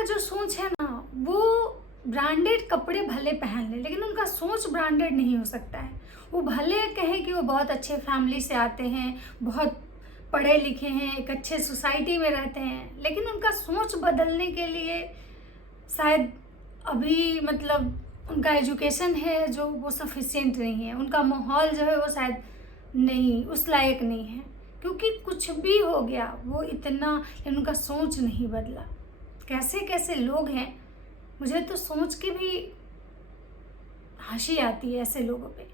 का जो सोच है ना, वो ब्रांडेड कपड़े भले पहन ले, लेकिन उनका सोच ब्रांडेड नहीं हो सकता है। वो भले कहें कि वो बहुत अच्छे फैमिली से आते हैं, बहुत पढ़े लिखे हैं, एक अच्छे सोसाइटी में रहते हैं, लेकिन उनका सोच बदलने के लिए शायद अभी उनका एजुकेशन है जो वो सफिशिएंट नहीं है, उनका माहौल जो है वो शायद नहीं उस लायक नहीं है। क्योंकि कुछ भी हो गया वो इतना, लेकिन उनका सोच नहीं बदला। कैसे कैसे लोग हैं, मुझे तो सोच के भी हंसी आती है ऐसे लोगों पे।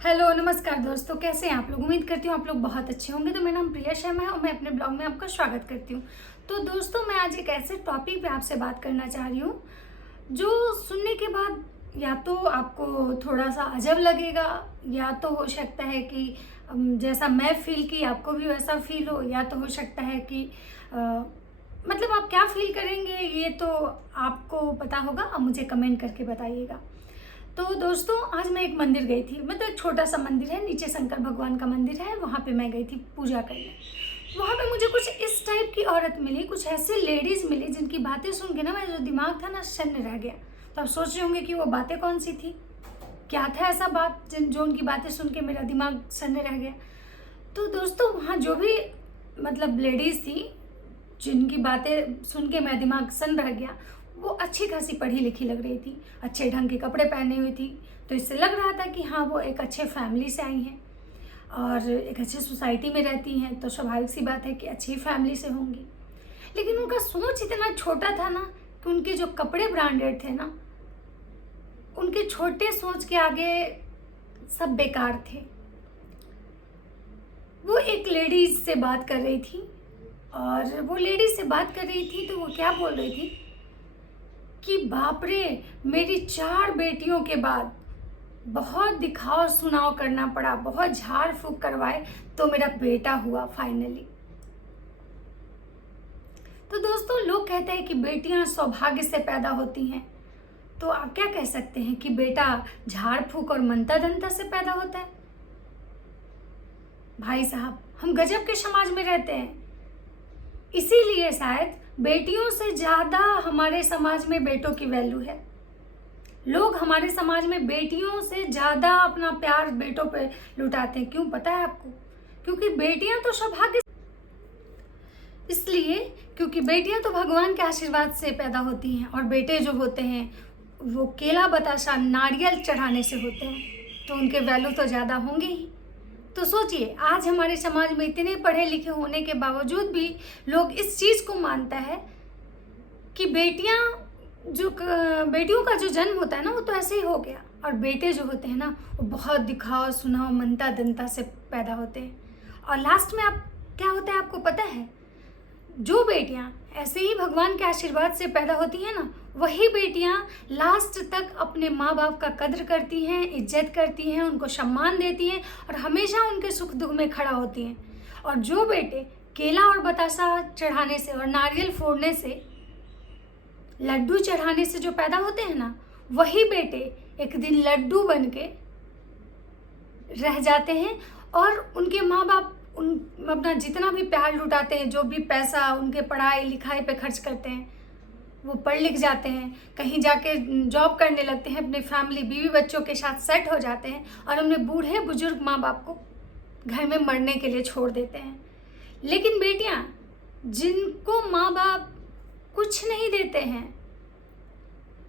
हेलो नमस्कार दोस्तों, कैसे हैं आप लोग? उम्मीद करती हूँ आप लोग बहुत अच्छे होंगे। तो मेरा नाम प्रिया शर्मा है और मैं अपने ब्लॉग में आपका स्वागत करती हूँ। तो दोस्तों, मैं आज एक ऐसे टॉपिक पे आपसे बात करना चाह रही हूँ जो सुनने के बाद या तो आपको थोड़ा सा अजब लगेगा, या तो हो सकता है कि जैसा मैं फील की आपको भी वैसा फील हो, या तो हो सकता है कि आप क्या फील करेंगे ये तो आपको पता होगा। अब मुझे कमेंट करके बताइएगा। तो दोस्तों, आज मैं एक मंदिर गई थी। एक छोटा सा मंदिर है, नीचे शंकर भगवान का मंदिर है, वहाँ पे मैं गई थी पूजा करने। वहाँ पे मुझे कुछ इस टाइप की औरत मिली, कुछ ऐसी लेडीज़ मिली जिनकी बातें सुन के ना मेरा जो दिमाग था ना शून्य रह गया। तो आप सोच रहे होंगे कि वो बातें कौन सी थी, क्या था ऐसा बात जो उनकी बातें सुन के मेरा दिमाग शून्य रह गया। तो दोस्तों, वहाँ जो भी लेडीज़ थी जिनकी बातें सुन के मेरा दिमाग सन्न रह गया, वो अच्छी खासी पढ़ी लिखी लग रही थी, अच्छे ढंग के कपड़े पहने हुई थी। तो इससे लग रहा था कि हाँ, वो एक अच्छे फैमिली से आई हैं और एक अच्छी सोसाइटी में रहती हैं, तो स्वाभाविक सी बात है कि अच्छी फैमिली से होंगी। लेकिन उनका सोच इतना छोटा था ना कि उनके जो कपड़े ब्रांडेड थे ना, उनके छोटे सोच के आगे सब बेकार थे। वो एक लेडीज से बात कर रही थी, और वो लेडीज से बात कर रही थी तो वो क्या बोल रही थी कि बाप रे, मेरी 4 बेटियों के बाद बहुत दिखाव सुनाव करना पड़ा, बहुत झाड़ फूक करवाए तो मेरा बेटा हुआ फाइनली। तो दोस्तों, लोग कहते हैं कि बेटियां सौभाग्य से पैदा होती हैं, तो आप क्या कह सकते हैं कि बेटा झाड़ फूक और मनता दंता से पैदा होता है? भाई साहब, हम गजब के समाज में रहते हैं। इसीलिए शायद बेटियों से ज़्यादा हमारे समाज में बेटों की वैल्यू है। लोग हमारे समाज में बेटियों से ज़्यादा अपना प्यार बेटों पे लुटाते हैं। क्यों पता है आपको? क्योंकि बेटियां तो सौभाग्य, इसलिए क्योंकि बेटियां तो भगवान के आशीर्वाद से पैदा होती हैं, और बेटे जो होते हैं वो केला बताशा नारियल चढ़ाने से होते हैं, तो उनके वैल्यू तो ज़्यादा होंगे ही। तो सोचिए, आज हमारे समाज में इतने पढ़े लिखे होने के बावजूद भी लोग इस चीज़ को मानता है कि बेटियों का जो जन्म होता है ना, वो तो ऐसे ही हो गया, और बेटे जो होते हैं ना, वो बहुत दिखाओ सुनाओ मनता दंता से पैदा होते हैं। और लास्ट में आप क्या होता है आपको पता है? जो बेटियां ऐसे ही भगवान के आशीर्वाद से पैदा होती हैं ना, वही बेटियां लास्ट तक अपने माँ बाप का कद्र करती हैं, इज्जत करती हैं, उनको सम्मान देती हैं और हमेशा उनके सुख दुख में खड़ा होती हैं। और जो बेटे केला और बतासा चढ़ाने से और नारियल फोड़ने से, लड्डू चढ़ाने से जो पैदा होते हैं ना, वही बेटे एक दिन लड्डू बन के रह जाते हैं, और उनके माँ बाप अपना जितना भी प्यार लुटाते हैं, जो भी पैसा उनके पढ़ाई लिखाई पे खर्च करते हैं, वो पढ़ लिख जाते हैं, कहीं जाके जॉब करने लगते हैं, अपने फैमिली बीवी बच्चों के साथ सेट हो जाते हैं, और अपने बूढ़े बुजुर्ग माँ बाप को घर में मरने के लिए छोड़ देते हैं। लेकिन बेटियां जिनको माँ बाप कुछ नहीं देते हैं,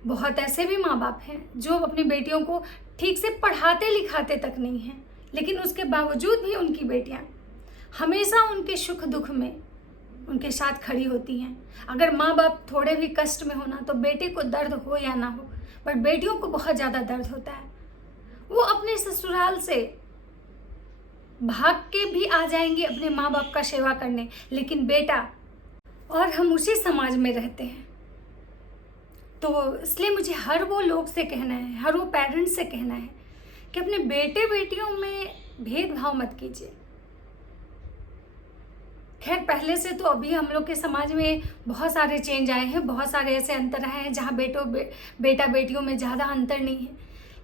बहुत ऐसे भी माँ बाप हैं जो अपनी बेटियों को ठीक से पढ़ाते लिखाते तक नहीं हैं, लेकिन उसके बावजूद भी उनकी बेटियां हमेशा उनके सुख दुख में उनके साथ खड़ी होती हैं। अगर माँ बाप थोड़े भी कष्ट में हो ना, तो बेटे को दर्द हो या ना हो, पर बेटियों को बहुत ज़्यादा दर्द होता है। वो अपने ससुराल से भाग के भी आ जाएंगे अपने माँ बाप का सेवा करने, लेकिन बेटा, और हम उसी समाज में रहते हैं। तो इसलिए मुझे हर वो लोग से कहना है, हर वो पेरेंट्स से कहना है कि अपने बेटे बेटियों में भेदभाव मत कीजिए। खैर, पहले से तो अभी हम लोग के समाज में बहुत सारे चेंज आए हैं, बहुत सारे ऐसे अंतर आए हैं जहाँ बेटा बेटियों में ज़्यादा अंतर नहीं है।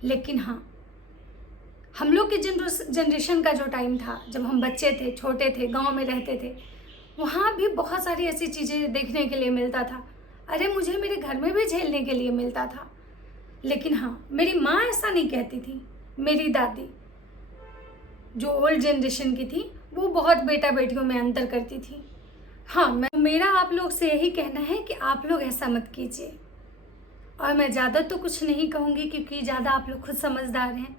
लेकिन हाँ, हम लोग के जनरेशन का जो टाइम था, जब हम बच्चे थे, छोटे थे, गांव में रहते थे, वहाँ भी बहुत सारी ऐसी चीज़ें देखने के लिए मिलता था। अरे मुझे मेरे घर में भी झेलने के लिए मिलता था। लेकिन हाँ, मेरी माँ ऐसा नहीं कहती थी। मेरी दादी जो ओल्ड जनरेशन की थी वो बहुत बेटा बेटियों में अंतर करती थी। हाँ, मेरा आप लोग से यही कहना है कि आप लोग ऐसा मत कीजिए। और मैं ज़्यादा तो कुछ नहीं कहूँगी क्योंकि ज़्यादा आप लोग खुद समझदार हैं।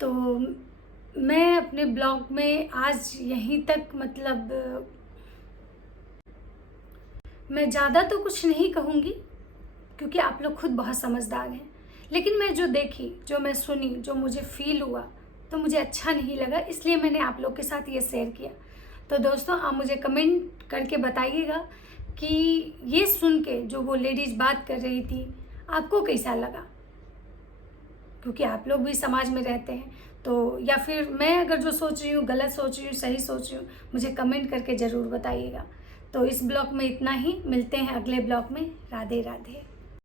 तो मैं अपने ब्लॉग में आज यहीं तक, मतलब मैं ज़्यादा तो कुछ नहीं कहूँगी क्योंकि आप लोग खुद बहुत समझदार हैं। लेकिन मैं जो देखी, जो मैं सुनी, जो मुझे फील हुआ, तो मुझे अच्छा नहीं लगा, इसलिए मैंने आप लोग के साथ ये शेयर किया। तो दोस्तों, आप मुझे कमेंट करके बताइएगा कि ये सुन के जो वो लेडीज़ बात कर रही थी आपको कैसा लगा, क्योंकि आप लोग भी समाज में रहते हैं। तो या फिर मैं अगर जो सोच रही हूँ गलत सोच रही हूँ, सही सोच रही हूँ, मुझे कमेंट करके ज़रूर बताइएगा। तो इस ब्लॉग में इतना ही, मिलते हैं अगले ब्लॉग में। राधे राधे।